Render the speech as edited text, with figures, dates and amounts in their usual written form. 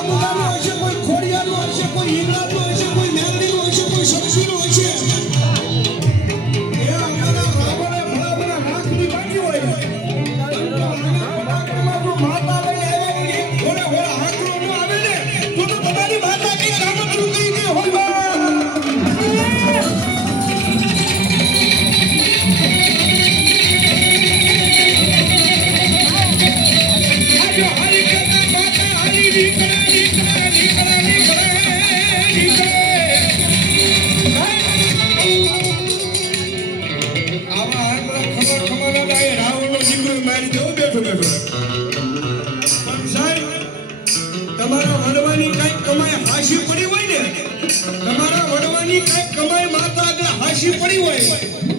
આમુદાનો હશે, કોઈ ખોડિયાનો હશે, કોઈ હિંગળાનો હશે, કોઈ મેરડીનો હશે, કોઈ શમશીનો હશે. એ અમારા રાવણે ભલામણા હાથની બાકી હોય. માતા લઈને આવ્યા હોય, ઘોડા હાથનો ન આવે ને તો તમારી માતા કઈ રામકડું કઈ ગઈ હોય. તમારા વડવાની કઈ કમાઈ હાશી પડી હોય ને, તમારા વડવાની કઈ કમાઈ માતા આગળ હાશી પડી હોય